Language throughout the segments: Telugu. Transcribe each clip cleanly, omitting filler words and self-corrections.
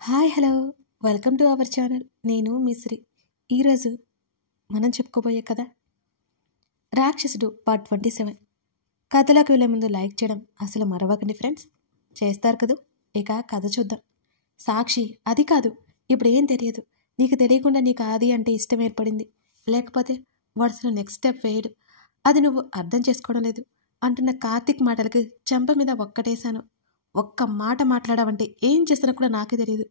Hi hello welcome to our channel. నేను మిశ్రీ. ఈరోజు మనం చెప్పుకోబోయే కథ రాక్షసుడు పార్ట్ 27. కథలోకి వెళ్ళే ముందు లైక్ చేయడం అసలు మరవకండి ఫ్రెండ్స్. చేస్తారు కదూ. ఇక కథ చూద్దాం. సాక్షి, అది కాదు, ఇప్పుడు ఏం తెలియదు. నీకు తెలియకుండా నీకు ఆది అంటే ఇష్టం ఏర్పడింది, లేకపోతే వరుసలో నెక్స్ట్ స్టెప్ వేయడు. అది నువ్వు అర్థం చేసుకోవడం లేదు అంటున్న కార్తీక్ మాటలకి చెంప మీద ఒక్కటేశాను. ఒక్క మాట మాట్లాడావంటే ఏం చేస్తున్నా కూడా నాకే తెలియదు.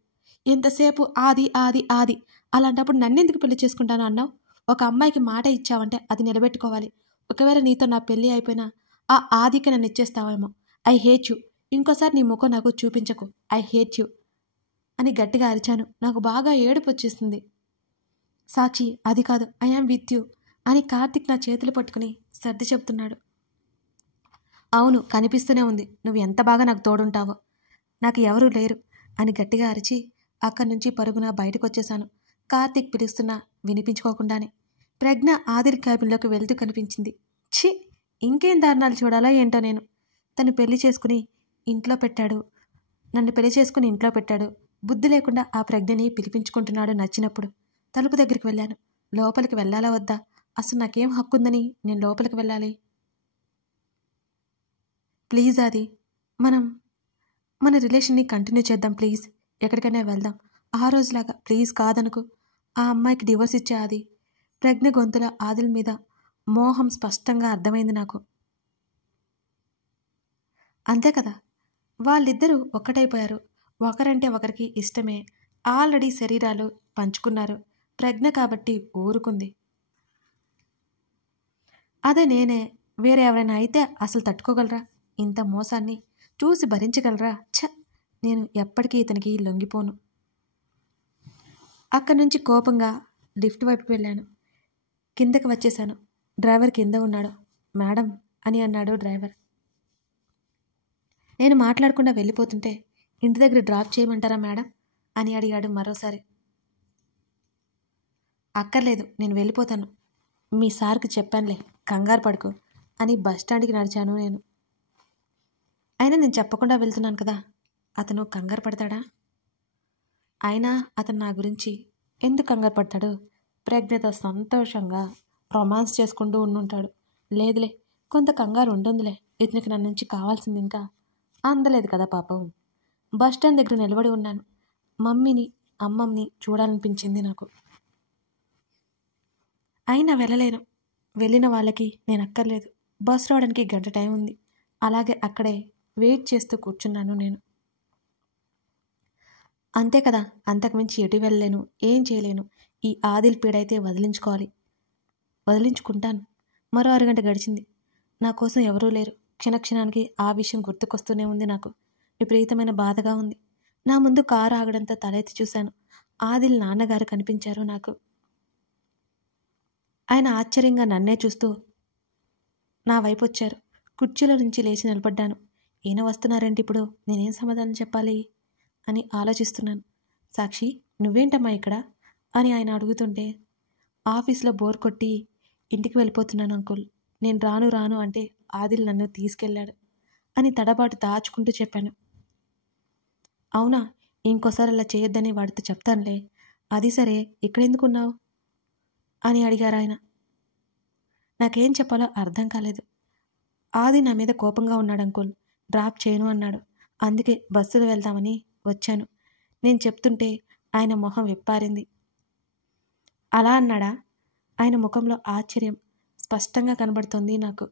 ఎంతసేపు ఆది ఆది ఆది, అలాంటప్పుడు నన్నెందుకు పెళ్లి చేసుకుంటాను అన్నావు? ఒక అమ్మాయికి మాట ఇచ్చావంటే అది నిలబెట్టుకోవాలి. ఒకవేళ నీతో నా పెళ్ళి అయిపోయినా ఆ ఆదికి నన్ను ఇచ్చేస్తావేమో. I hate you. ఇంకోసారి నీ ముఖం నాకు చూపించకు. ఐ హేట్ యూ అని గట్టిగా అరిచాను. నాకు బాగా ఏడుపు వచ్చేస్తుంది. సాక్షి, అది కాదు, ఐ యామ్ విత్ యూ అని కార్తీక్ నా చేతులు పట్టుకుని సర్ది చెప్తున్నాడు. అవును, కనిపిస్తూనే ఉంది. నువ్వు ఎంత బాగా నాకు తోడుంటావో. నాకు ఎవరూ లేరు అని గట్టిగా అరిచి అక్కడి నుంచి పరుగున బయటకు వచ్చేశాను. కార్తీక్ పిలుస్తున్నా వినిపించుకోకుండానే. ప్రజ్ఞ ఆదిల్ క్యాబిన్లోకి వెళ్తూ కనిపించింది. ఛీ, ఇంకేం దారుణాలు చూడాలో ఏంటో నేను. తను పెళ్లి చేసుకుని ఇంట్లో పెట్టాడు, నన్ను పెళ్లి చేసుకుని ఇంట్లో పెట్టాడు. బుద్ధి లేకుండా ఆ ప్రజ్ఞని పిలిపించుకుంటున్నాడు నచ్చినప్పుడు. తలుపు దగ్గరికి వెళ్ళాను. లోపలికి వెళ్ళాలా వద్దా? అసలు నాకేం హక్కుందని నేను లోపలికి వెళ్ళాలి? ప్లీజ్ ఆది, మన రిలేషన్ని కంటిన్యూ చేద్దాం ప్లీజ్. ఎక్కడికైనా వెళ్దాం ఆ రోజులాగా. ప్లీజ్ కాదనుకు. ఆ అమ్మాయికి డివోర్స్ ఇచ్చే ఆది. ప్రజ్ఞ గొంతుల ఆదిల్ మీద మోహం స్పష్టంగా అర్థమైంది నాకు. అంతే కదా, వాళ్ళిద్దరూ ఒక్కటైపోయారు. ఒకరంటే ఒకరికి ఇష్టమే. ఆల్రెడీ శరీరాలు పంచుకున్నారు. ప్రజ్ఞ కాబట్టి ఊరుకుంది. అదే నేనే వేరే ఎవరైనా అయితే అసలు తట్టుకోగలరా? ఇంత మోసాన్ని చూసి భరించగలరా? నేను ఎప్పటికీ ఇతనికి లొంగిపోను. అక్కడి నుంచి కోపంగా లిఫ్ట్ వైపుకి వెళ్ళాను. కిందకి వచ్చేశాను. డ్రైవర్ కింద ఉన్నాడు. మేడం అని అన్నాడు డ్రైవర్. నేను మాట్లాడకుండా వెళ్ళిపోతుంటే ఇంటి దగ్గర డ్రాప్ చేయమంటారా మేడం అని అడిగాడు మరోసారి. అక్కర్లేదు, నేను వెళ్ళిపోతాను. మీ సార్కి చెప్పానులే, కంగారు పడుకో అని బస్టాండ్కి నడిచాను నేను. అయినా నేను చెప్పకుండా వెళ్తున్నాను కదా, అతను కంగారు పడతాడా? అయినా అతను నా గురించి ఎందుకు కంగారు పడతాడు? ప్రజ్ఞతో సంతోషంగా రొమాన్స్ చేసుకుంటూ ఉండుంటాడు. లేదులే, కొంత కంగారు ఉంటుందిలే. ఇతనికి నా నుంచి కావాల్సింది ఇంకా అందలేదు కదా పాపం. బస్టాండ్ దగ్గర నిలబడి ఉన్నాను. మమ్మీని అమ్మమ్మని చూడాలనిపించింది నాకు. అయినా వెళ్ళలేను. వెళ్ళిన వాళ్ళకి నేను అక్కర్లేదు. బస్ రావడానికి గంట టైం ఉంది. అలాగే అక్కడే వెయిట్ చేస్తూ కూర్చున్నాను నేను. అంతే కదా, అంతకుమించి ఎటు వెళ్ళలేను, ఏం చేయలేను. ఈ ఆదిల్ పీడైతే వదిలించుకుంటాను. మరో అరగంట గడిచింది. నా కోసం ఎవరూ లేరు. క్షణక్షణానికి ఆ విషయం గుర్తుకొస్తూనే ఉంది నాకు. విపరీతమైన బాధగా ఉంది. నా ముందు కారు ఆగడంతో తలెత్తి చూశాను. ఆదిల్ నాన్నగారు కనిపించారు నాకు. ఆయన ఆశ్చర్యంగా నన్నే చూస్తూ నా వైపు వచ్చారు. కుర్చీలో నుంచి లేచి నిలబడ్డాను. ఈయన వస్తున్నారంటే ఇప్పుడు నేనేం సమాధానం చెప్పాలి అని ఆలోచిస్తున్నాను. సాక్షి, నువ్వేంటమ్మా ఇక్కడ అని ఆయన అడుగుతుంటే, ఆఫీస్లో బోర్ కొట్టి ఇంటికి వెళ్ళిపోతున్నాను అంకుల్. నేను రాను అంటే ఆదిల్ నన్ను తీసుకెళ్ళాడు అని తడబాటు దాచుకుంటూ చెప్పాను. అవునా, ఇంకోసారి అలా చేయొద్దని వాడితో చెప్తానులే. అది సరే, ఇక్కడెందుకున్నావు అని అడిగారు ఆయన. నాకేం చెప్పాలో అర్థం కాలేదు. ఆది నా మీద కోపంగా ఉన్నాడు అంకుల్. డ్రాప్ చేయను అన్నాడు. అందుకే బస్సులో వెళ్దామని వచ్చాను. నేను చెప్తుంటే ఆయన మొహం విప్పారింది. అలా అన్నాడా? ఆయన ముఖంలో ఆశ్చర్యం స్పష్టంగా కనబడుతోంది నాకు.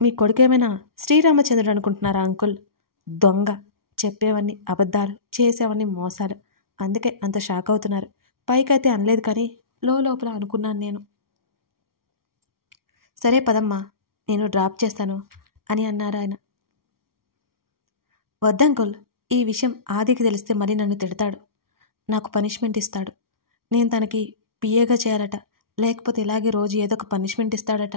మీ కొడుకేమైనా శ్రీరామచంద్రుడు అనుకుంటున్నారా అంకుల్? దొంగ. చెప్పేవన్నీ అబద్ధాలు, చేసేవన్నీ మోసాలు. అందుకే అంత షాక్ అవుతున్నారు. పైకైతే అనలేదు కానీ లోపల అనుకున్నాను నేను. సరే పదమ్మా, నేను డ్రాప్ చేస్తాను అని అన్నారు ఆయన. వద్దంకుల్, ఈ విషయం ఆదికి తెలిస్తే మరి నన్ను తిడతాడు. నాకు పనిష్మెంట్ ఇస్తాడు. నేను తనకి పిఏగా చేయాలట. లేకపోతే ఇలాగే రోజు ఏదో ఒక పనిష్మెంట్ ఇస్తాడట.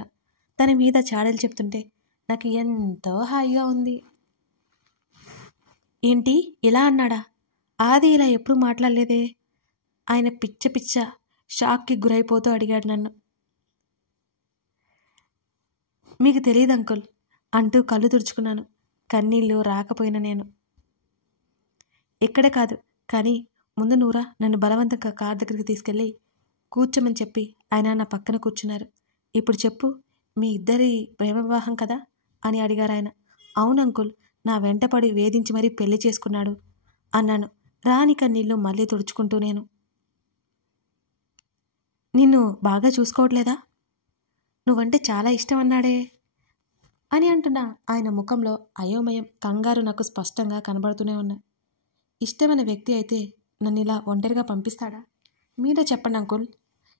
తన మీద చాడలు చెప్తుంటే నాకు ఎంతో హాయిగా ఉంది. ఏంటి ఇలా అన్నాడా? ఆది ఇలా ఎప్పుడూ మాట్లాడలేదే. ఆయన పిచ్చ షాక్కి గురైపోతూ అడిగాడు నన్ను. మీకు తెలియదు అంకుల్ అంటూ కళ్ళు తుడుచుకున్నాను. కన్నీళ్ళు రాకపోయినా నేను. ఇక్కడే కాదు, కానీ ముందు నూరా నన్ను బలవంతంగా కార్ దగ్గరికి తీసుకెళ్ళి కూర్చోమని చెప్పి ఆయన నా పక్కన కూర్చున్నారు. ఇప్పుడు చెప్పు, మీ ఇద్దరి ప్రేమ వివాహం కదా అని అడిగారు ఆయన. అవును అంకుల్, నా వెంటపడి వేధించి మరీ పెళ్లి చేసుకున్నాడు అన్నాను రాని కన్నీళ్ళు మళ్ళీ తుడుచుకుంటూ. నేను నిన్ను బాగా చూసుకోవట్లేదా, నువ్వంటే చాలా ఇష్టం అన్నాడే అని అంటున్నా ఆయన ముఖంలో అయోమయం, కంగారు నాకు స్పష్టంగా కనబడుతూనే ఉన్నాయి. ఇష్టమైన వ్యక్తి అయితే నన్ను ఇలా ఒంటరిగా పంపిస్తాడా? మీరే చెప్పండి అంకుల్.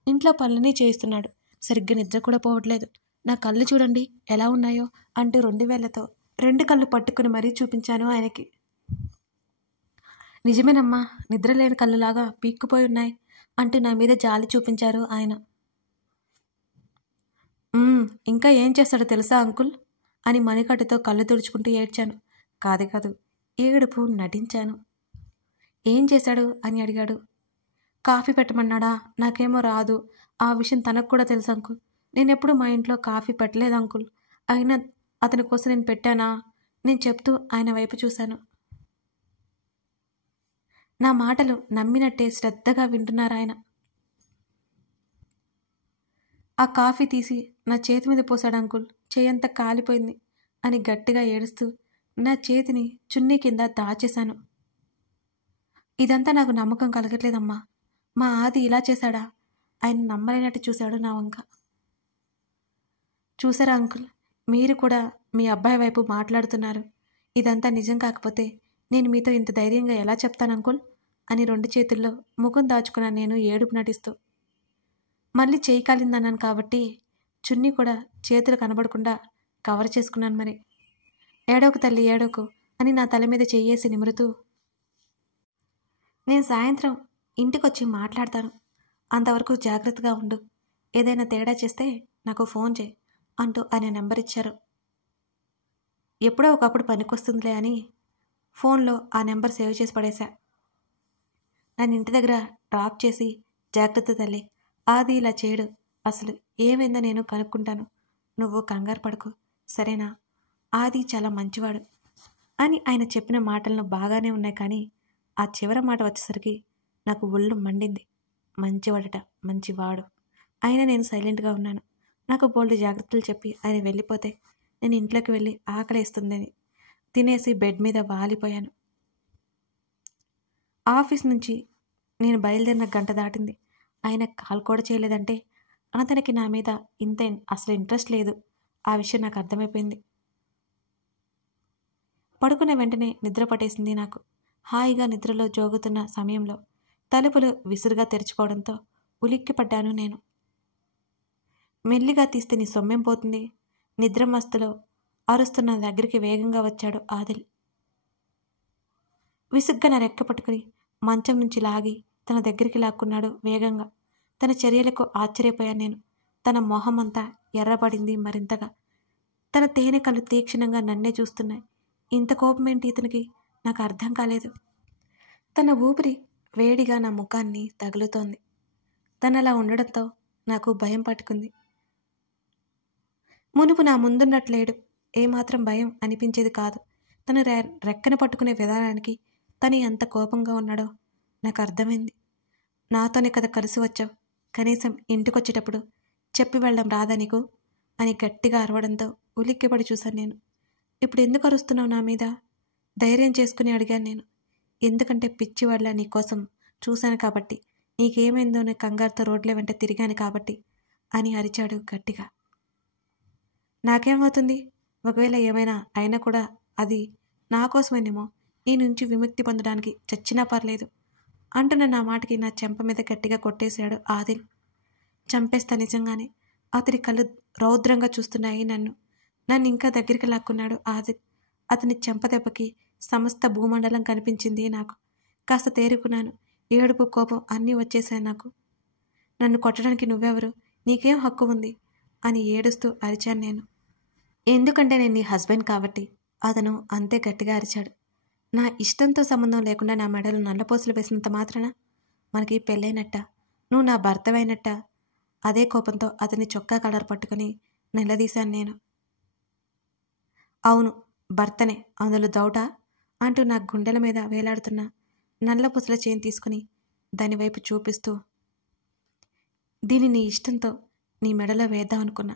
ఇంట్లో పనులన్నీ చేయిస్తున్నాడు, సరిగ్గా నిద్ర కూడా పోవట్లేదు. నా కళ్ళు చూడండి ఎలా ఉన్నాయో అంటూ 2 వేళ్లతో 2 కళ్ళు పట్టుకుని మరీ చూపించాను ఆయనకి. నిజమేనమ్మా, నిద్రలేని కళ్ళులాగా పీక్కుపోయి ఉన్నాయి అంటూ నా మీద జాలి చూపించారు ఆయన. ఇంకా ఏం చేస్తాడో తెలుసా అంకుల్ అని మణికట్టుతో కళ్ళు తుడుచుకుంటూ ఏడ్చాను. కాదు, ఏడుపు నటించాను. ఏం చేశాడు అని అడిగాడు. కాఫీ పెట్టమన్నాడా? నాకేమో రాదు. ఆ విషయం తనకు కూడా తెలుసు అంకుల్. నేనెప్పుడు మా ఇంట్లో కాఫీ పెట్టలేదు అంకుల్. అయినా అతని కోసం నేను పెట్టానా? నేను చెప్తూ ఆయన వైపు చూశాను. నా మాటలు నమ్మినట్టే శ్రద్ధగా వింటున్నారు ఆయన. ఆ కాఫీ తీసి నా చేతి మీద పోసాడు అంకుల్. చేయంతా కాలిపోయింది అని గట్టిగా ఏడుస్తూ నా చేతిని చున్నీ కింద దాచేశాను. ఇదంతా నాకు నమ్మకం కలగట్లేదమ్మా. మా ఆది ఇలా చేశాడా? ఆయన నమ్మలేనట్టు చూశాడు నా వంక. చూసారా అంకుల్, మీరు కూడా మీ అబ్బాయి వైపు మాట్లాడుతున్నారు. ఇదంతా నిజం కాకపోతే నేను మీతో ఇంత ధైర్యంగా ఎలా చెప్తాను అంకుల్ అని 2 చేతుల్లో ముఖం దాచుకున్నాను నేను ఏడుపు నటిస్తూ. మళ్ళీ చేయి కాలిందన్నాను కాబట్టి చున్నీ కూడా చేతులు కనబడకుండా కవర్ చేసుకున్నాను. మరి ఏడోకు తల్లి ఏడోకు అని నా తల మీద చెయ్యేసి నిమురుతూ, నేను సాయంత్రం ఇంటికొచ్చి మాట్లాడతాను, అంతవరకు జాగ్రత్తగా ఉండు. ఏదైనా తేడా చేస్తే నాకు ఫోన్ చేయి అంటూ ఆయన నెంబర్ ఇచ్చారు. ఎప్పుడో ఒకప్పుడు పనికొస్తుందిలే అని ఫోన్లో ఆ నెంబర్ సేవ్ చేసి పడేశా. నన్ను ఇంటి దగ్గర డ్రాప్ చేసి, జాగ్రత్త తల్లి, ఆది ఇలా చేయడు, అసలు ఏమైందో నేను కనుక్కుంటాను, నువ్వు కంగారు పడుకో సరేనా, ఆది చాలా మంచివాడు అని ఆయన చెప్పిన మాటలను బాగానే ఉన్నాయి. కానీ ఆ చివరి మాట వచ్చేసరికి నాకు ఒళ్ళు మండింది. మంచివాడట, మంచివాడు. అయినా నేను సైలెంట్గా ఉన్నాను. నాకు బోల్డ్ జాగ్రత్తలు చెప్పి ఆయన వెళ్ళిపోతే నేను ఇంట్లోకి వెళ్ళి ఆకలేస్తుందని తినేసి బెడ్ మీద వాలిపోయాను. ఆఫీస్ నుంచి నేను బయలుదేరిన గంట దాటింది. ఆయన కాల్ కూడా చేయలేదంటే అతనికి నా మీద ఇంత అసలు ఇంట్రెస్ట్ లేదు. ఆ విషయం నాకు అర్థమైపోయింది. పడుకునే వెంటనే నిద్ర పట్టేసింది నాకు. హాయిగా నిద్రలో జోగుతున్న సమయంలో తలుపులు విసురుగా తెరుచుకోవడంతో ఉలిక్కిపడ్డాను నేను. మెల్లిగా తీస్తే నీ సొమ్మేం పోతుంది, నిద్ర మస్తులో అరుస్తున్న దగ్గరికి వేగంగా వచ్చాడు ఆదిల్. విసుగ్గా నా రెక్క పట్టుకుని మంచం నుంచి లాగి తన దగ్గరికి లాక్కున్నాడు వేగంగా. తన చర్యలకు ఆశ్చర్యపోయాను నేను. తన మొహం అంతా ఎర్రబడింది మరింతగా. తన తేనె కళ్ళు తీక్షణంగా నన్నే చూస్తున్నాయి. ఇంత కోపమేంటి ఇతనికి, నాకు అర్థం కాలేదు. తన ఊపిరి వేడిగా నా ముఖాన్ని తగులుతోంది. తనలా ఉండడంతో నాకు భయం పట్టుకుంది. మునుపు నా ముందున్నట్లేడు. ఏమాత్రం భయం అనిపించేది కాదు. తను రెక్కన పట్టుకునే విధానానికి తను ఎంత కోపంగా ఉన్నాడో నాకు అర్థమైంది. నాతోనే కదా కలిసి వచ్చావు, కనీసం ఇంటికొచ్చేటప్పుడు చెప్పి వెళ్ళడం రాదా నీకు అని గట్టిగా అరవడంతో ఉలిక్కిపడి చూశాను నేను. ఇప్పుడు ఎందుకు అరుస్తున్నావు నా మీద? ధైర్యం చేసుకుని అడిగాను నేను. ఎందుకంటే పిచ్చివాళ్ళ నీకోసం చూశాను కాబట్టి, నీకేమైందో నేను కంగారుతో రోడ్ల వెంట తిరిగాను కాబట్టి అని అరిచాడు గట్టిగా. నాకేమవుతుంది? ఒకవేళ ఏమైనా అయినా కూడా అది నా కోసమేనేమో, నీ నుంచి విముక్తి పొందడానికి చచ్చినా పర్లేదు అంటున్న నా మాటకి నా చెంప మీద గట్టిగా కొట్టేశాడు ఆదిల్. చంపేస్తా నిజంగానే. అతడి కళ్ళు రౌద్రంగా చూస్తున్నాయి నన్ను. నన్ను ఇంకా దగ్గరికి లాక్కున్నాడు ఆదిల్. అతని చెంప దెబ్బకి సమస్త భూమండలం కనిపించింది నాకు. కాస్త తేరుకున్నాను. ఏడుపు, కోపం అన్నీ వచ్చేశాయి నాకు. నన్ను కొట్టడానికి నువ్వెవరు? నీకేం హక్కు ఉంది అని ఏడుస్తూ అరిచాను నేను. ఎందుకంటే నేను నీ హస్బెండ్ కాబట్టి. అతను అంతే గట్టిగా అరిచాడు. నా ఇష్టంతో సంబంధం లేకుండా నా మెడలో నల్లపోసలు వేసినంత మాత్రాన మనకి పెళ్ళైనట్ట, నువ్వు నా భర్తవైనట్ట? అదే కోపంతో అతని చొక్కా కలర్ పట్టుకుని నిలదీశాను నేను. అవును, భర్తనే, అందులో డౌటా అంటూ నా గుండెల మీద వేలాడుతున్న నల్ల పుసల చైన్ తీసుకుని దాని వైపు చూపిస్తూ, దీన్ని నీ ఇష్టంతో నీ మెడలో వేద్దామనుకున్నా.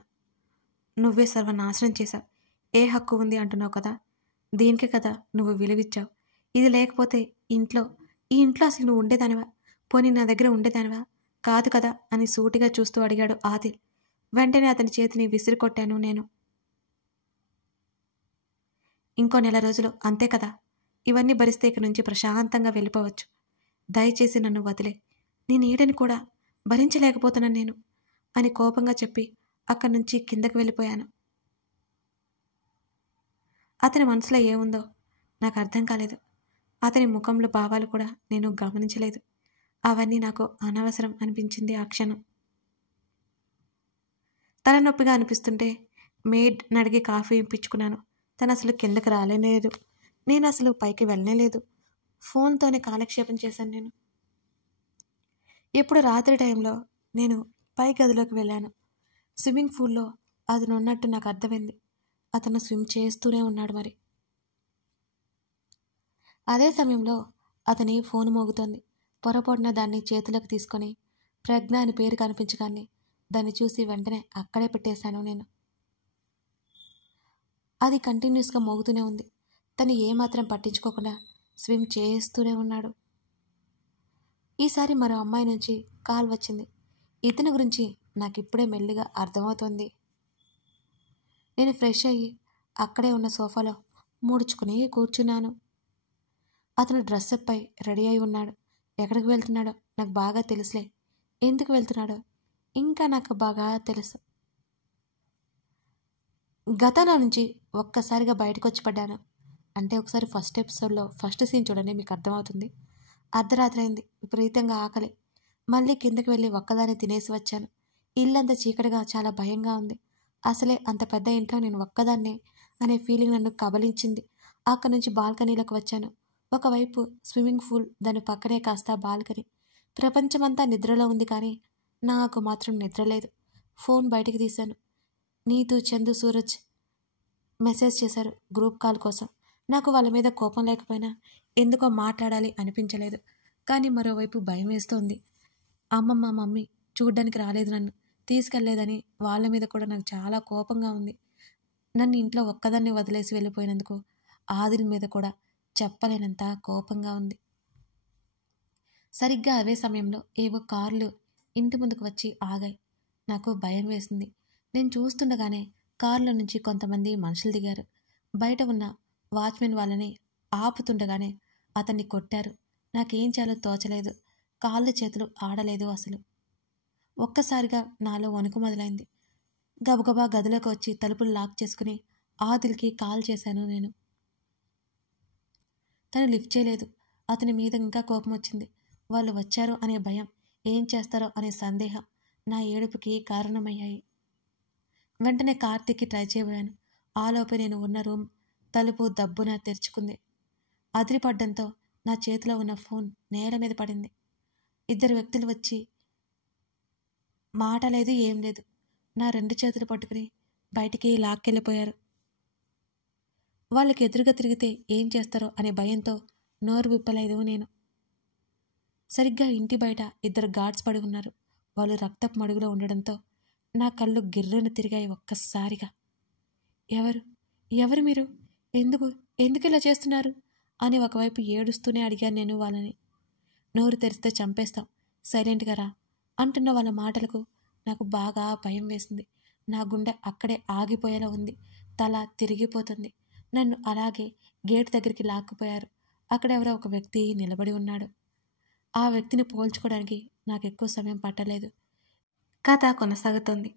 నువ్వే సర్వనాశనం చేశావు. ఏ హక్కు ఉంది అంటున్నావు కదా, దీనికే కదా నువ్వు విలువిచ్చావు. ఇది లేకపోతే ఈ ఇంట్లో అసలు నువ్వు ఉండేదానివా? పోనీ నా దగ్గర ఉండేదానివా? కాదు కదా అని సూటిగా చూస్తూ అడిగాడు ఆదిల్. వెంటనే అతని చేతిని విసిరికొట్టాను నేను. ఇంకో 1 నెల రోజులు అంతే కదా, ఇవన్నీ భరిస్తే ఇక నుంచి ప్రశాంతంగా వెళ్ళిపోవచ్చు. దయచేసి నన్ను వదిలే, నీ నీడని కూడా భరించలేకపోతున్నాను నేను అని కోపంగా చెప్పి అక్కడి నుంచి కిందకి వెళ్ళిపోయాను. అతని మనసులో ఏముందో నాకు అర్థం కాలేదు. అతని ముఖంలో భావాలు కూడా నేను గమనించలేదు. అవన్నీ నాకు అనవసరం అనిపించింది ఆ క్షణం. తలనొప్పిగా అనిపిస్తుంటే మేడ్ నడిగి కాఫీ ఇప్పించుకున్నాను. తను అసలు కిందకి రాలేలేదు. నేను అసలు పైకి వెళ్ళలేదు. ఫోన్తోనే కాలక్షేపం చేశాను నేను. ఎప్పుడు రాత్రి టైంలో నేను పై గదిలోకి వెళ్ళాను. స్విమ్మింగ్ పూల్లో అతను ఉన్నట్టు నాకు అర్థమైంది. అతను స్విమ్ చేస్తూనే ఉన్నాడు మరి. అదే సమయంలో అతని ఫోన్ మోగుతోంది. పొరపాటున దాన్ని చేతిలోకి తీసుకొని ప్రజ్ఞ అని పేరు కనిపించగానే దాన్ని చూసి వెంటనే అక్కడే పెట్టేశాను నేను. అది కంటిన్యూస్గా మోగుతూనే ఉంది. తను ఏమాత్రం పట్టించుకోకుండా స్విమ్ చేస్తూనే ఉన్నాడు. ఈసారి మరో అమ్మాయి నుంచి కాల్ వచ్చింది. ఇతని గురించి నాకు ఇప్పుడే మెల్లిగా అర్థమవుతోంది. నేను ఫ్రెష్ అయ్యి అక్కడే ఉన్న సోఫాలో ముడుచుకుని కూర్చున్నాను. అతను డ్రెస్అప్ పై రెడీ అయి ఉన్నాడు. ఎక్కడికి వెళ్తున్నాడో నాకు బాగా తెలుసులే. ఎందుకు వెళ్తున్నాడో ఇంకా నాకు బాగా తెలుసు. గతంలో నుంచి ఒక్కసారిగా బయటకు వచ్చి పడ్డాను. అంటే ఒకసారి ఫస్ట్ ఎపిసోడ్లో ఫస్ట్ సీన్ చూడండి, మీకు అర్థమవుతుంది. అర్ధరాత్రి అయింది. విపరీతంగా ఆకలి. మళ్ళీ కిందకి వెళ్ళి ఒక్కదాన్ని తినేసి వచ్చాను. ఇల్లంతా చీకటిగా చాలా భయంగా ఉంది. అసలే అంత పెద్ద ఇంట్లో నేను ఒక్కదాన్నే అనే ఫీలింగ్ నన్ను కబలించింది. అక్కడి నుంచి బాల్కనీలోకి వచ్చాను. ఒకవైపు స్విమ్మింగ్ పూల్, దాని పక్కనే కాస్త బాల్కనీ. ప్రపంచమంతా నిద్రలో ఉంది, కానీ నాకు మాత్రం నిద్ర లేదు. ఫోన్ బయటికి తీశాను. నీతు, చందు, సూరజ్ మెసేజ్ చేశారు గ్రూప్ కాల్ కోసం. నాకు వాళ్ళ మీద కోపం లేకపోయినా ఎందుకో మాట్లాడాలి అనిపించలేదు. కానీ మరోవైపు భయం వేస్తోంది. అమ్మమ్మ, మమ్మీ చూడ్డానికి రాలేదు, నన్ను తీసుకెళ్లేదని వాళ్ళ మీద కూడా నాకు చాలా కోపంగా ఉంది. నన్ను ఇంట్లో ఒక్కదాన్ని వదిలేసి వెళ్ళిపోయినందుకు ఆదిల్ మీద కూడా చెప్పలేనంత కోపంగా ఉంది. సరిగ్గా అదే సమయంలో ఏవో కార్లు ఇంటి ముందుకు వచ్చి ఆగాయి. నాకు భయం వేసింది. నేను చూస్తుండగానే కారులో నుంచి కొంతమంది మనుషులు దిగారు. బయట ఉన్న వాచ్మెన్ వాళ్ళని ఆపుతుండగానే అతన్ని కొట్టారు. నాకేం చేయాలో తోచలేదు. కాళ్ళు చేతులు ఆడలేదు అసలు. ఒక్కసారిగా నాలో వణుకు మొదలైంది. గబగబా గదిలోకి వచ్చి తలుపులు లాక్ చేసుకుని ఆదిల్కి కాల్ చేశాను నేను. తను లిఫ్ట్ చేయలేదు. అతని మీద ఇంకా కోపం వచ్చింది. వాళ్ళు వచ్చారు అనే భయం, ఏం చేస్తారో అనే సందేహం నా ఏడుపుకి కారణమయ్యాయి. వెంటనే కార్తీక్కి ట్రై చేయబోయాను. ఆలోపే నేను ఉన్న రూమ్ తలుపు దబ్బున తెరుచుకుంది. అదిరిపడ్డంతో నా చేతిలో ఉన్న ఫోన్ నేల మీద పడింది. 2 వ్యక్తులు వచ్చి మాట లేదు, ఏం లేదు, నా 2 చేతులు పట్టుకుని బయటికి లాక్కెళ్ళిపోయారు. వాళ్ళకి ఎదురుగా తిరిగితే ఏం చేస్తారో అనే భయంతో నోరు విప్పలేదు నేను. సరిగ్గా ఇంటి బయట 2 గార్డ్స్ పడి ఉన్నారు. వాళ్ళు రక్తపు మడుగులో ఉండడంతో నా కళ్ళు గిర్రున తిరిగాయి ఒక్కసారిగా. ఎవరు మీరు? ఎందుకు ఇలా చేస్తున్నారు అని ఒకవైపు ఏడుస్తూనే అడిగాను నేను వాళ్ళని. నోరు తెరిస్తే చంపేస్తాం, సైలెంట్గా రా అంటున్న వాళ్ళ మాటలకు నాకు బాగా భయం వేసింది. నా గుండె అక్కడే ఆగిపోయేలా ఉంది. తల తిరిగిపోతుంది. నన్ను అలాగే గేట్ దగ్గరికి లాక్కుపోయారు. అక్కడెవరో ఒక వ్యక్తి నిలబడి ఉన్నాడు. ఆ వ్యక్తిని పోల్చుకోవడానికి నాకు ఎక్కువ సమయం పట్టలేదు. కథ కొనసాగుతుంది.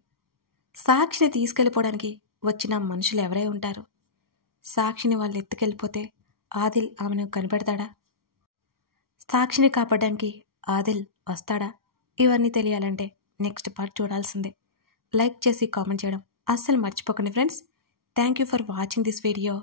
సాక్షిని తీసుకెళ్ళిపోవడానికి వచ్చిన మనుషులు ఎవరై ఉంటారు? సాక్షిని వాళ్ళు ఎత్తుకెళ్ళిపోతే ఆదిల్ ఆమెను కనిపెడతాడా? సాక్షిని కాపాడడానికి ఆదిల్ వస్తాడా? ఇవన్నీ తెలియాలంటే నెక్స్ట్ పార్ట్ చూడాల్సిందే. లైక్ చేసి కామెంట్ చేయడం అస్సలు మర్చిపోకండి friends. Thank you for watching this video.